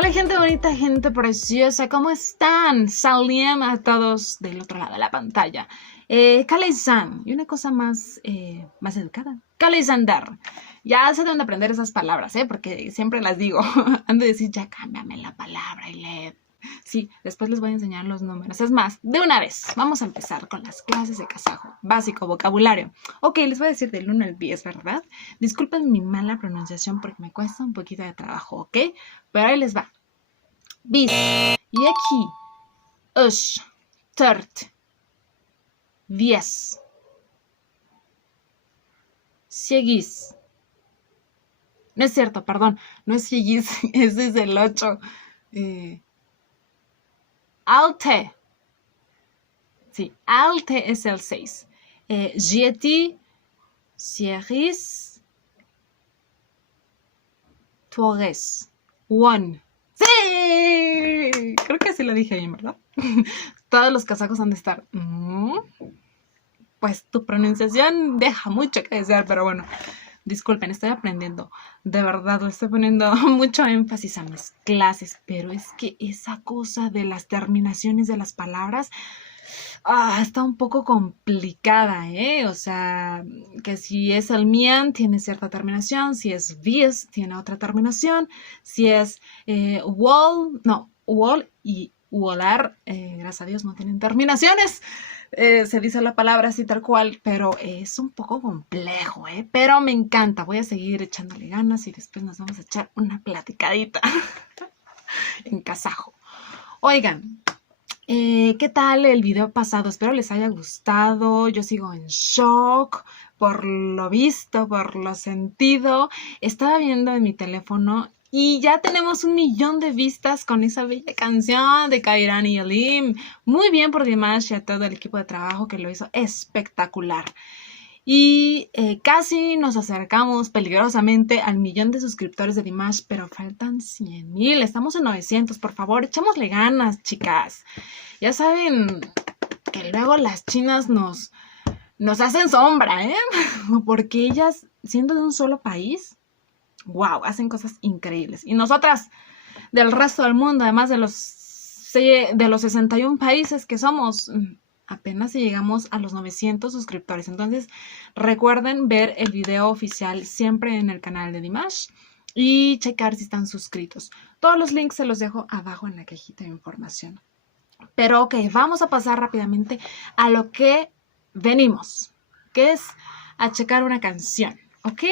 Hola gente bonita, gente preciosa, ¿cómo están? Saliem a todos del otro lado de la pantalla. Kalei-san, y una cosa más educada. Kalei-sandar. Ya se deben de aprender esas palabras, porque siempre las digo. Han de decir, ya cámbiame la palabra y lee. Sí, después les voy a enseñar los números. Es más, de una vez, vamos a empezar con las clases de kazajo. Básico, vocabulario. Ok, les voy a decir del 1 al 10, ¿verdad? Disculpen mi mala pronunciación porque me cuesta un poquito de trabajo, ¿ok? Pero ahí les va. Bis, yeki, ush, tört, 10. Sieguis. No es cierto, perdón, no es sieguis, ese es el 8. Alte. Sí, alte es el 6. Jieti, sieguis, tuores. One. ¡Sí! Creo que así lo dije bien, ¿verdad? Todos los kazajos han de estar. Pues tu pronunciación deja mucho que desear, pero bueno, disculpen, estoy aprendiendo. De verdad, le estoy poniendo mucho énfasis a mis clases, pero es que esa cosa de las terminaciones de las palabras está un poco complicada, ¿eh? O sea, que si es el mian tiene cierta terminación, si es vies tiene otra terminación, si es wall y wolar, gracias a Dios no tienen terminaciones. Se dice la palabra así tal cual, pero es un poco complejo, pero me encanta. Voy a seguir echándole ganas y después nos vamos a echar una platicadita en kazajo. Oigan, ¿qué tal el video pasado? Espero les haya gustado. Yo sigo en shock por lo visto, por lo sentido. Estaba viendo en mi teléfono y ya tenemos 1 millón de vistas con esa bella canción de Kairan y Alim. Muy bien por Dimash y a todo el equipo de trabajo que lo hizo espectacular. Y casi nos acercamos peligrosamente al 1.000.000 de suscriptores de Dimash, pero faltan 100,000. Estamos en 900, por favor, echémosle ganas, chicas. Ya saben que luego las chinas nos hacen sombra, porque ellas, siendo de un solo país, wow, hacen cosas increíbles. Y nosotras, del resto del mundo, además de los 61 países que somos, apenas si llegamos a los 900 suscriptores. Entonces, recuerden ver el video oficial siempre en el canal de Dimash y checar si están suscritos. Todos los links se los dejo abajo en la cajita de información. Pero ok, vamos a pasar rápidamente a lo que venimos, que es a checar una canción, ¿ok?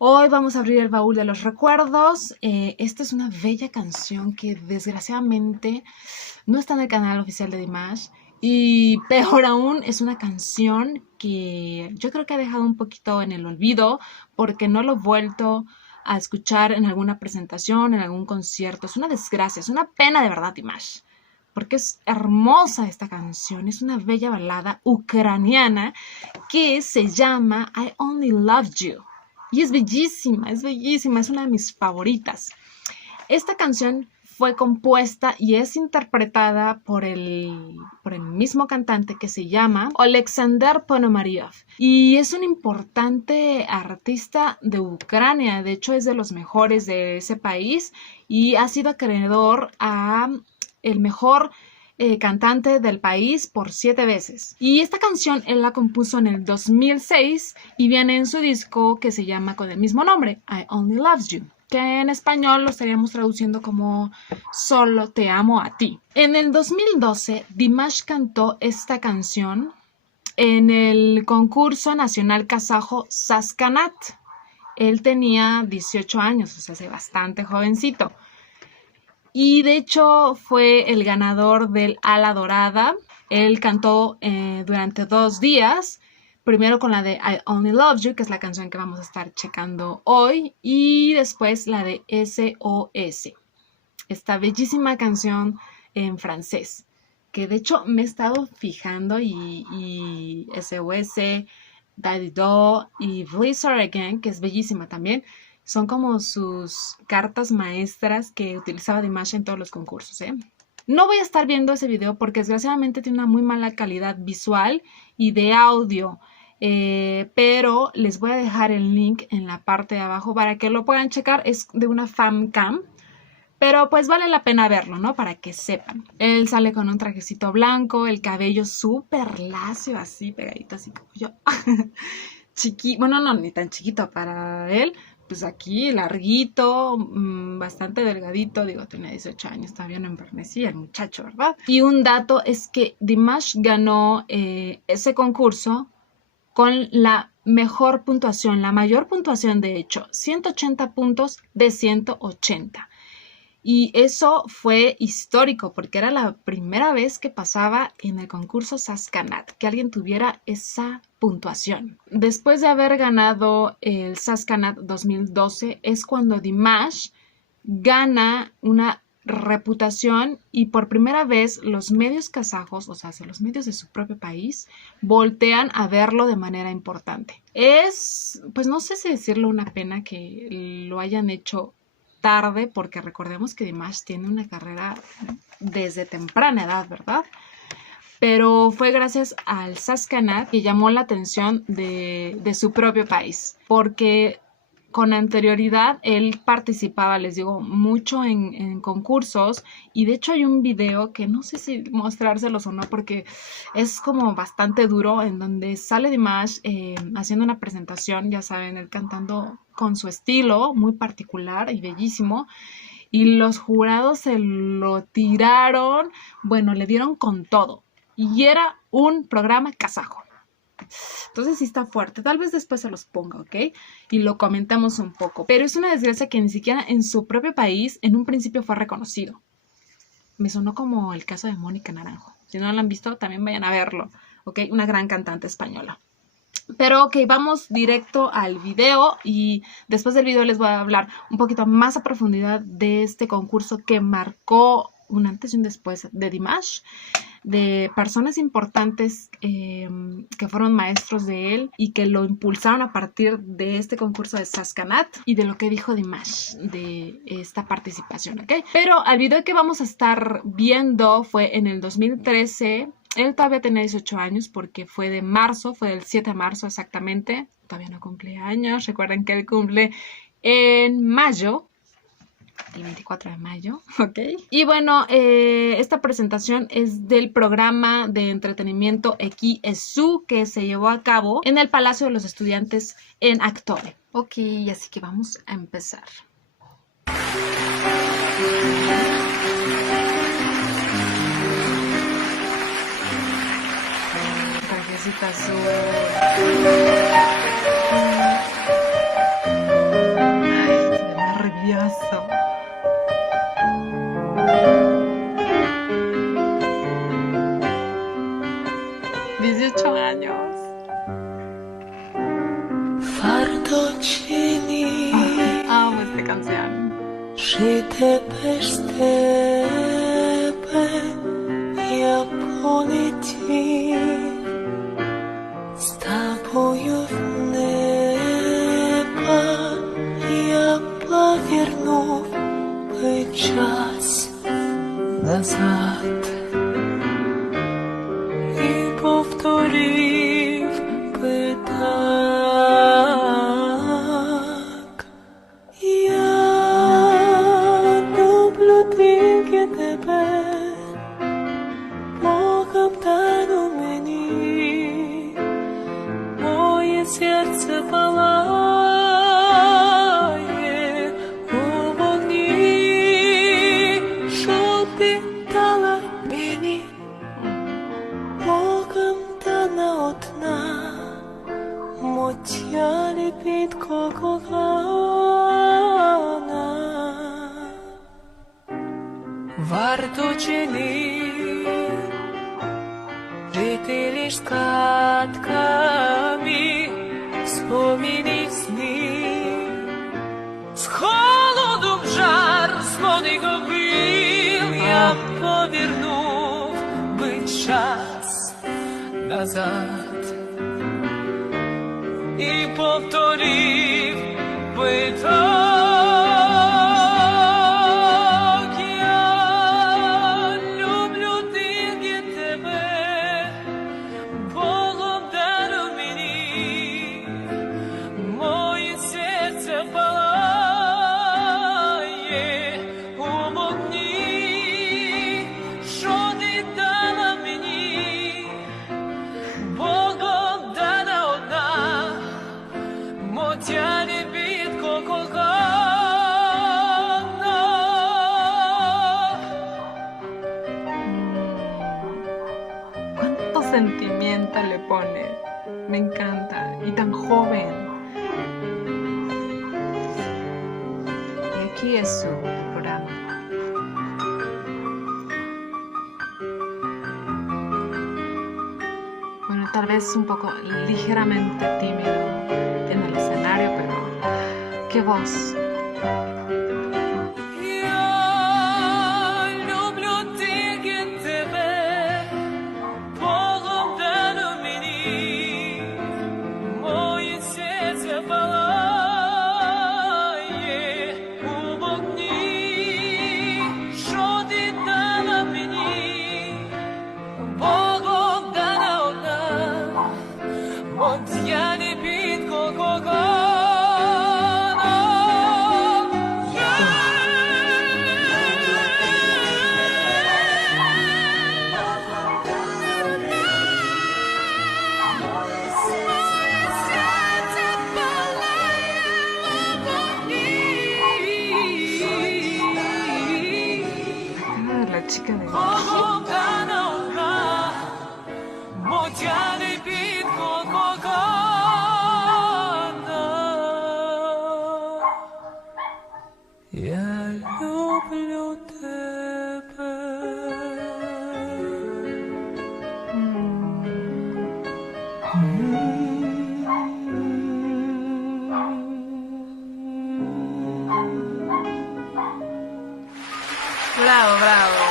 Hoy vamos a abrir el baúl de los recuerdos. Esta es una bella canción que desgraciadamente no está en el canal oficial de Dimash. Y peor aún, es una canción que yo creo que ha dejado un poquito en el olvido porque no lo he vuelto a escuchar en alguna presentación, en algún concierto. Es una desgracia, es una pena de verdad, Dimash. Porque es hermosa esta canción, es una bella balada ucraniana que se llama I Only Loved You. Y es bellísima, es una de mis favoritas. Esta canción fue compuesta y es interpretada por el mismo cantante que se llama Oleksandr Ponomaryov. Y es un importante artista de Ucrania, de hecho es de los mejores de ese país y ha sido acreedor a el mejor cantante del país por 7 veces. Y esta canción él la compuso en el 2006 y viene en su disco que se llama con el mismo nombre, I Only Loved You, que en español lo estaríamos traduciendo como Solo te amo a ti. En el 2012, Dimash cantó esta canción en el concurso nacional kazajo Saskanat. Él tenía 18 años, o sea, hace bastante jovencito. Y de hecho fue el ganador del Ala Dorada. Él cantó durante 2 días. Primero con la de I Only Love You, que es la canción que vamos a estar checando hoy. Y después la de SOS. Esta bellísima canción en francés. Que de hecho me he estado fijando y SOS, Daddy Do y Blizzard Again, que es bellísima también. Son como sus cartas maestras que utilizaba Dimash en todos los concursos, No voy a estar viendo ese video porque desgraciadamente tiene una muy mala calidad visual y de audio. Pero les voy a dejar el link en la parte de abajo para que lo puedan checar. Es de una fan cam. Pero pues vale la pena verlo, ¿no? Para que sepan. Él sale con un trajecito blanco, el cabello súper lacio, así pegadito, así como yo. Bueno, no, ni tan chiquito para él. Pues aquí larguito, bastante delgadito, digo, tenía 18 años, todavía no envernecía el muchacho, ¿verdad? Y un dato es que Dimash ganó ese concurso con la mejor puntuación, la mayor puntuación de hecho, 180 puntos de 180. Y eso fue histórico porque era la primera vez que pasaba en el concurso Saskanat, que alguien tuviera esa puntuación. Después de haber ganado el Saskanat 2012 es cuando Dimash gana una reputación y por primera vez los medios kazajos, o sea, los medios de su propio país, voltean a verlo de manera importante. Es, pues no sé si decirlo, una pena que lo hayan hecho tarde, porque recordemos que Dimash tiene una carrera desde temprana edad, ¿verdad? Pero fue gracias al Saskanat que llamó la atención de su propio país, porque con anterioridad él participaba, les digo, mucho en concursos, y de hecho hay un video que no sé si mostrárselos o no porque es como bastante duro, en donde sale Dimash haciendo una presentación, ya saben, él cantando con su estilo muy particular y bellísimo, y los jurados se lo tiraron, bueno, le dieron con todo, y era un programa kazajo. Entonces sí está fuerte. Tal vez después se los ponga, ¿ok? Y lo comentamos un poco. Pero es una desgracia que ni siquiera en su propio país en un principio fue reconocido. Me sonó como el caso de Mónica Naranjo. Si no lo han visto, también vayan a verlo, ¿ok? Una gran cantante española. Pero ok, vamos directo al video y después del video les voy a hablar un poquito más a profundidad de este concurso que marcó un antes y un después de Dimash, de personas importantes que fueron maestros de él y que lo impulsaron a partir de este concurso de Saskanat y de lo que dijo Dimash de esta participación, ¿ok? Pero al video que vamos a estar viendo fue en el 2013. Él todavía tenía 18 años porque fue de marzo, fue del 7 de marzo exactamente. Todavía no cumple años. Recuerden que él cumple en mayo, el 24 de mayo, ¿ok? Y bueno, esta presentación es del programa de entretenimiento Eki Esu que se llevó a cabo en el Palacio de los Estudiantes en Actore. Ok, así que vamos a empezar. Trajecita azul. Ay, estoy nervioso. Amo esta canción. Жити без тебе я полетів, з тобою в небо я повернув би час назад і повторив би так. Я люблю тільки тебе, Богом дану мені, моє серце палає у вогні, що ти дала мені, Богом дана одна, моя ліпітко кохана. Варто чи ні жити лиш скатками вспомінів сни, з холоду в жар, з води губил, я повернув би час назад і повторив би так. Моє серце палає у 못지않은 빛 고고가 Cuánto sentimiento le pone. Me encanta. Y tan joven. Y aquí es su programa. Bueno, tal vez un poco ligeramente tímido en el escenario, pero qué voz. Я люблю тільки тебе, Богом дану мені, моє серце палає у вогні, що ти дала мені, Богом дана одна, от я не під кого. La chica de... Я люблю тебе. Bravo, bravo.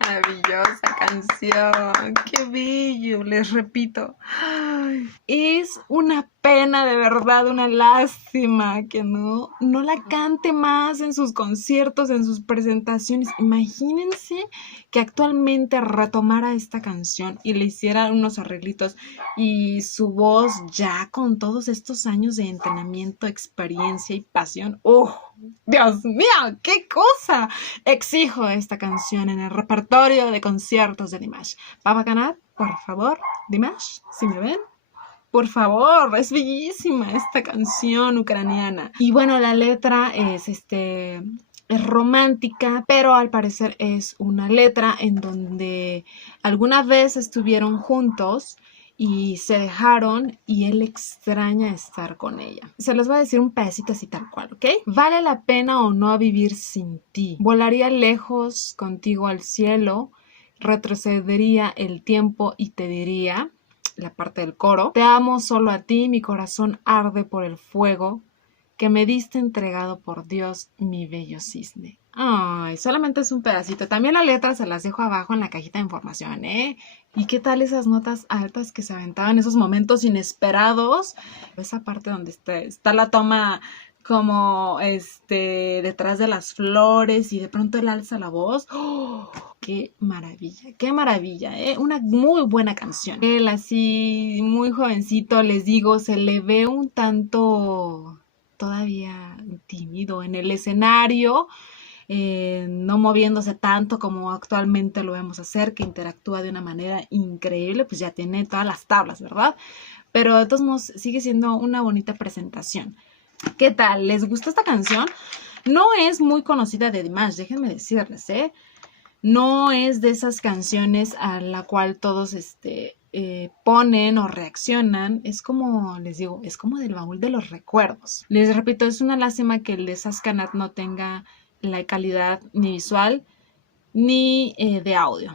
Maravillosa canción, qué bello, les repito. Ay, es una pena, de verdad, una lástima que no la cante más en sus conciertos, en sus presentaciones. Imagínense que actualmente retomara esta canción y le hiciera unos arreglitos y su voz ya con todos estos años de entrenamiento, experiencia y pasión. ¡Oh! Dios mío, qué cosa. Exijo esta canción en el repertorio de conciertos de Dimash. ¿Va a ganar? Por favor, Dimash, si me ven. Por favor, es bellísima esta canción ucraniana. Y bueno, la letra es romántica, pero al parecer es una letra en donde alguna vez estuvieron juntos y se dejaron y él extraña estar con ella. Se los voy a decir un pedacito así tal cual, ¿ok? ¿Vale la pena o no vivir sin ti? Volaría lejos contigo al cielo, retrocedería el tiempo y te diría, la parte del coro, te amo solo a ti, mi corazón arde por el fuego que me diste entregado por Dios, mi bello cisne. Ay, solamente es un pedacito. También la letra se las dejo abajo en la cajita de información, ¿eh? ¿Y qué tal esas notas altas que se aventaban, esos momentos inesperados? Esa parte donde está la toma como detrás de las flores y de pronto él alza la voz. ¡Oh! Qué maravilla, ¿eh? Una muy buena canción. Él así, muy jovencito, les digo, se le ve un tanto todavía tímido en el escenario, no moviéndose tanto como actualmente lo vemos hacer, que interactúa de una manera increíble, pues ya tiene todas las tablas, ¿verdad? Pero de todos modos sigue siendo una bonita presentación. ¿Qué tal? ¿Les gustó esta canción? No es muy conocida de Dimash, déjenme decirles, ¿eh? No es de esas canciones a la cual todos ponen o reaccionan. Es como, les digo, es como del baúl de los recuerdos. Les repito, es una lástima que el de Saskanat no tenga la calidad ni visual ni de audio.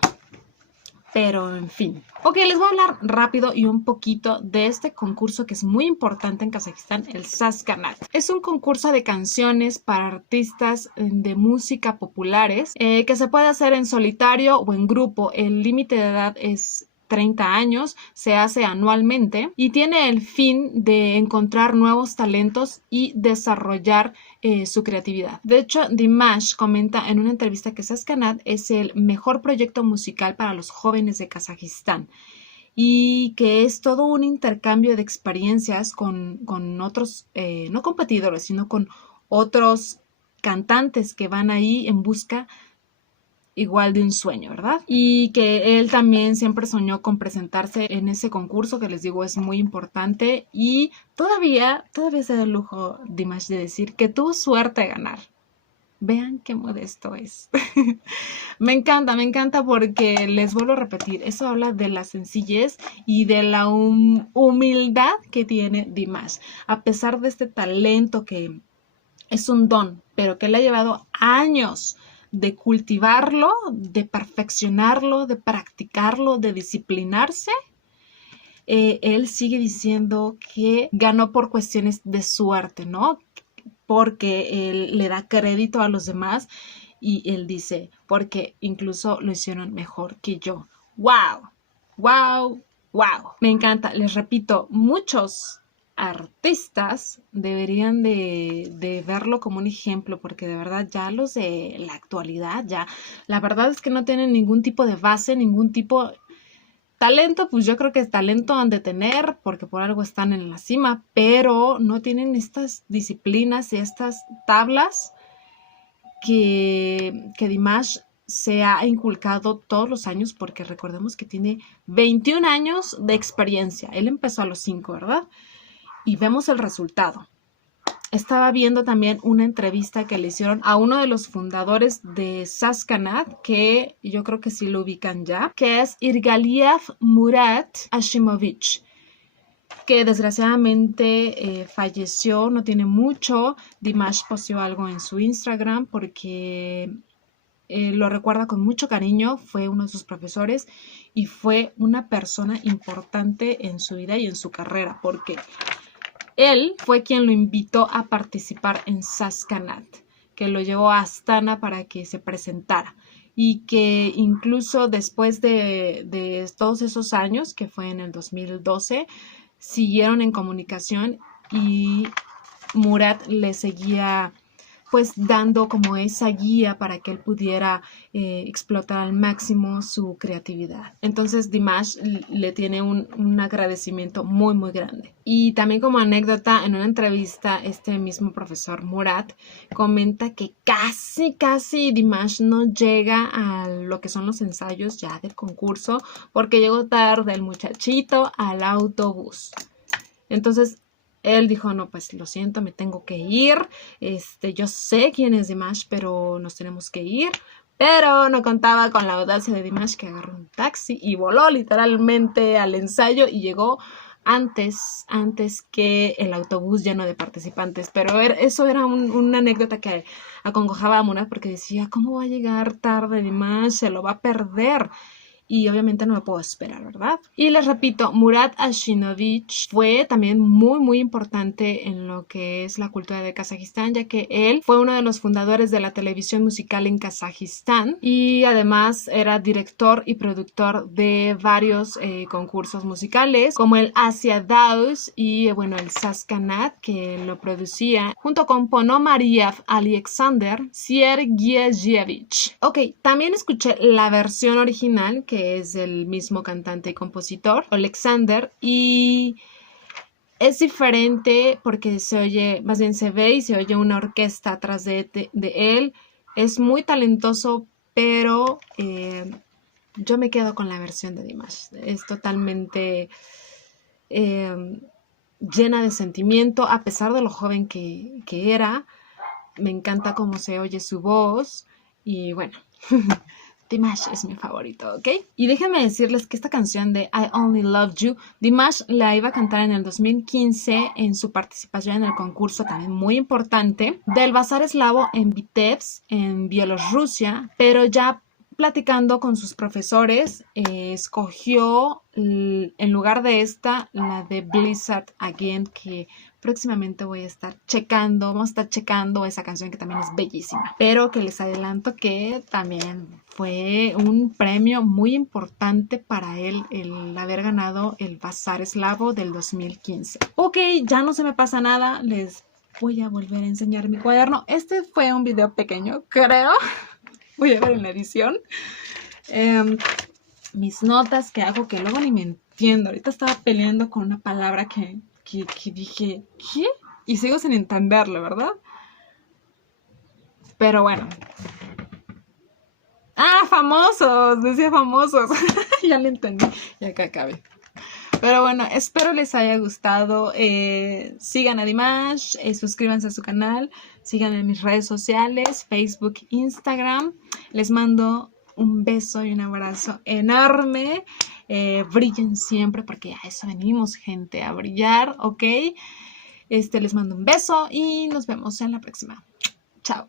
Pero en fin. Ok, les voy a hablar rápido y un poquito de este concurso que es muy importante en Kazajistán, el Saskanat. Es un concurso de canciones para artistas de música populares que se puede hacer en solitario o en grupo. El límite de edad es 30 años, se hace anualmente y tiene el fin de encontrar nuevos talentos y desarrollar su creatividad. De hecho, Dimash comenta en una entrevista que Saskanat es el mejor proyecto musical para los jóvenes de Kazajistán y que es todo un intercambio de experiencias con otros, no competidores, sino con otros cantantes que van ahí en busca igual de un sueño, ¿verdad? Y que él también siempre soñó con presentarse en ese concurso que les digo es muy importante y todavía se da el lujo Dimash de decir que tuvo suerte de ganar. Vean qué modesto es. Me encanta porque les vuelvo a repetir, eso habla de la sencillez y de la humildad que tiene Dimash. A pesar de este talento que es un don, pero que le ha llevado años de cultivarlo, de perfeccionarlo, de practicarlo, de disciplinarse, él sigue diciendo que ganó por cuestiones de suerte, ¿no? Porque él le da crédito a los demás y él dice, porque incluso lo hicieron mejor que yo. ¡Wow! ¡Wow! ¡Wow! Me encanta. Les repito, muchos artistas deberían de verlo como un ejemplo, porque de verdad ya los de la actualidad, ya la verdad es que no tienen ningún tipo de base, ningún tipo talento, pues yo creo que talento han de tener porque por algo están en la cima, pero no tienen estas disciplinas y estas tablas que Dimash se ha inculcado todos los años porque recordemos que tiene 21 años de experiencia. Él empezó a los 5, ¿verdad? Y vemos el resultado. Estaba viendo también una entrevista que le hicieron a uno de los fundadores de Saskanat, que yo creo que sí lo ubican ya, que es Irgaliev Murat Ashimovich, que desgraciadamente falleció, no tiene mucho. Dimash posteó algo en su Instagram porque lo recuerda con mucho cariño, fue uno de sus profesores y fue una persona importante en su vida y en su carrera, porque él fue quien lo invitó a participar en Saskanat, que lo llevó a Astana para que se presentara y que incluso después de todos esos años, que fue en el 2012, siguieron en comunicación y Murat le seguía pues dando como esa guía para que él pudiera explotar al máximo su creatividad. Entonces Dimash le tiene un agradecimiento muy muy grande. Y también como anécdota, en una entrevista este mismo profesor Murat comenta que casi Dimash no llega a lo que son los ensayos ya del concurso porque llegó tarde el muchachito al autobús. Entonces él dijo, no, pues lo siento, me tengo que ir. Yo sé quién es Dimash, pero nos tenemos que ir. Pero no contaba con la audacia de Dimash, que agarró un taxi y voló literalmente al ensayo y llegó antes que el autobús lleno de participantes. Pero eso era una anécdota que acongojaba a Murat porque decía, ¿cómo va a llegar tarde Dimash? Se lo va a perder. Y obviamente no me puedo esperar, ¿verdad? Y les repito, Murat Ashimovich fue también muy, muy importante en lo que es la cultura de Kazajistán, ya que él fue uno de los fundadores de la televisión musical en Kazajistán y además era director y productor de varios concursos musicales, como el Asia Daus y, bueno, el Saskanat, que lo producía junto con Ponomarev Alexander Sergeyevich. Ok, también escuché la versión original, que es el mismo cantante y compositor, Alexander, y es diferente porque se oye, más bien se ve y se oye una orquesta atrás de él. Es muy talentoso, pero yo me quedo con la versión de Dimash. Es totalmente llena de sentimiento, a pesar de lo joven que era. Me encanta cómo se oye su voz y bueno... Dimash es mi favorito, ¿ok? Y déjenme decirles que esta canción de I Only Love You, Dimash la iba a cantar en el 2015 en su participación en el concurso también muy importante del Bazar Eslavo en Vitebsk, en Bielorrusia, pero ya platicando con sus profesores, escogió en lugar de esta, la de Blizzard Again, que próximamente voy a estar checando, vamos a estar checando esa canción que también es bellísima, pero que les adelanto que también fue un premio muy importante para él el haber ganado el Bazar Eslavo del 2015. Ok, ya no se me pasa nada, les voy a volver a enseñar mi cuaderno. Este fue un video pequeño, creo. Voy a ver en la edición. Mis notas que hago que luego ni me entiendo. Ahorita estaba peleando con una palabra que dije, ¿qué? Y sigo sin entenderlo, ¿verdad? Pero bueno. Ah, famosos, decía famosos. Ya lo entendí, ya que acabé. Pero bueno, espero les haya gustado. Sigan a Dimash, suscríbanse a su canal, sigan en mis redes sociales, Facebook, Instagram. Les mando un beso y un abrazo enorme. Brillen siempre porque a eso venimos, gente, a brillar, ¿ok? Les mando un beso y nos vemos en la próxima. Chao.